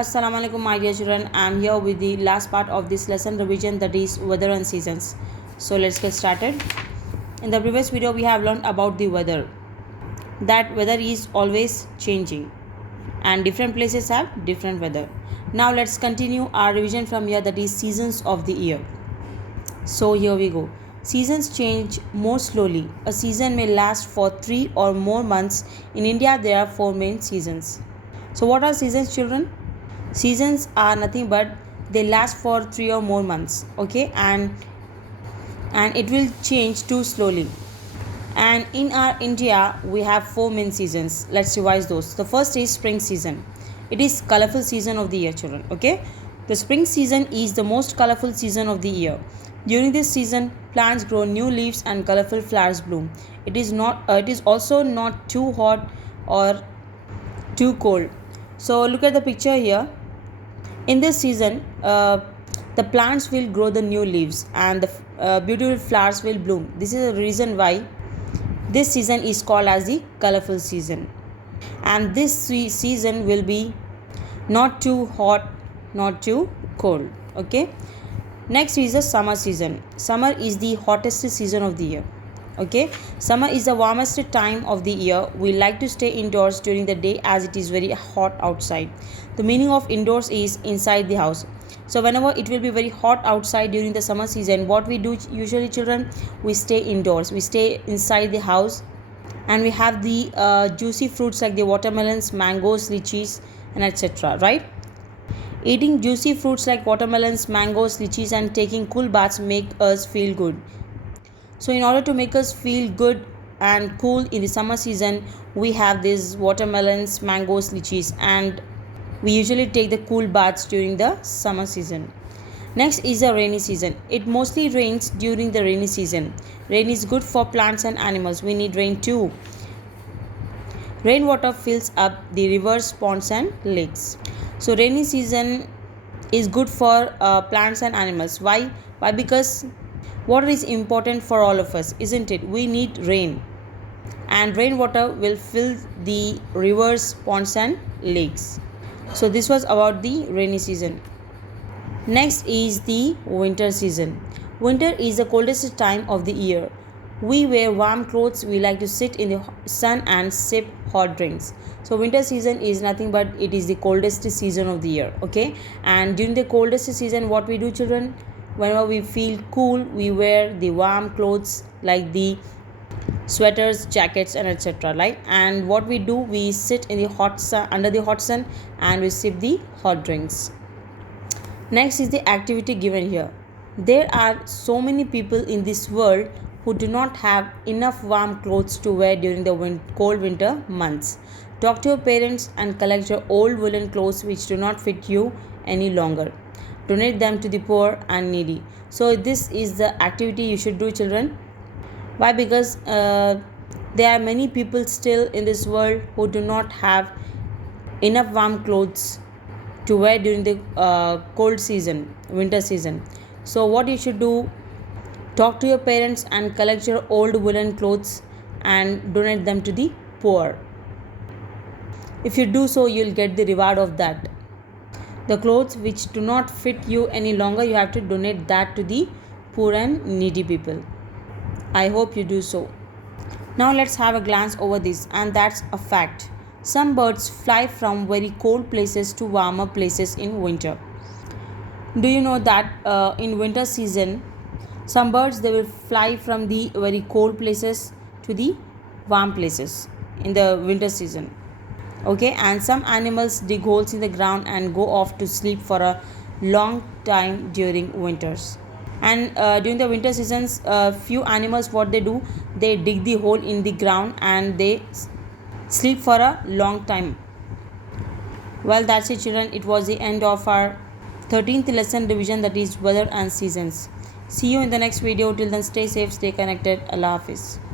Assalamu alaikum, my dear children. I am here with the last part of this lesson revision, that is weather and seasons. So let's get started. In the previous video we have learned about the weather, that weather is always changing and different places have different weather. Now let's continue our revision from here, that is seasons of the year. So here we go. Seasons change more slowly. A season may last for 3 or more months. In India there are 4 main seasons. So what are seasons, children? Seasons are nothing but they last for 3 or more months, okay, and it will change too slowly. And in our India we have 4 main seasons. Let's revise those. The first is spring season. It is colorful season of the year, children, okay. The spring season is the most colorful season of the year. During this season plants grow new leaves and colorful flowers bloom. It is also not too hot or too cold. So look at the picture here. In this season the plants will grow the new leaves and the beautiful flowers will bloom. This is the reason why this season is called as the colorful season. And this season will be not too hot, not too cold, okay. Next is the summer season. Summer is the hottest season of the year, okay. Summer is the warmest time of the year. We like to stay indoors during the day as it is very hot outside. The meaning of indoors is inside the house. So whenever it will be very hot outside during the summer season, what we do usually, children, we stay indoors, we stay inside the house, and we have the juicy fruits like the watermelons, mangoes, lychees, and etc., right. Eating juicy fruits like watermelons, mangoes, lychees, and taking cool baths make us feel good. So in order to make us feel good and cool in the summer season, we have these watermelons, mangoes, lychees, and we usually take the cool baths during the summer season. Next is the rainy season. It mostly rains during the rainy season. Rain is good for plants and animals. We need rain too. Rainwater fills up the rivers, ponds, and lakes. So rainy season is good for plants and animals. Why? Because water is important for all of us, isn't it? We need rain, and rainwater will fill the rivers, ponds, and lakes. So this was about the rainy season. Next is the winter season. Winter is the coldest time of the year. We wear warm clothes, we like to sit in the sun and sip hot drinks. So winter season is nothing but it is the coldest season of the year, okay. And during the coldest season, what we do, children, whenever we feel cool, we wear the warm clothes like the sweaters, jackets, and etc., right. And what we do, we sit in the hot sun, under the hot sun, and we sip the hot drinks. Next is the activity given here. There are so many people in this world who do not have enough warm clothes to wear during the cold winter months. Talk to your parents and collect your old woolen clothes which do not fit you any longer. Donate them to the poor and needy. So this is the activity you should do, children. Why? Because there are many people still in this world who do not have enough warm clothes to wear during the cold season, winter season. So what you should do, talk to your parents and collect your old woolen clothes and donate them to the poor. If you do so, you'll get the reward of that. The clothes which do not fit you any longer, you have to donate that to the poor and needy people. I hope you do so. Now let's have a glance over this, and that's a fact. Some birds fly from very cold places to warmer places in winter. Do you know that in winter season, some birds, they will fly from the very cold places to the warm places in the winter season, okay. And some animals dig holes in the ground and go off to sleep for a long time during winters. And during the winter seasons, few animals, what they do, they dig the hole in the ground and they sleep for a long time. Well, that's it, children. It was the end of our 13th lesson revision, that is weather and seasons. See you in the next video. Till then, stay safe, stay connected. Allah Hafiz.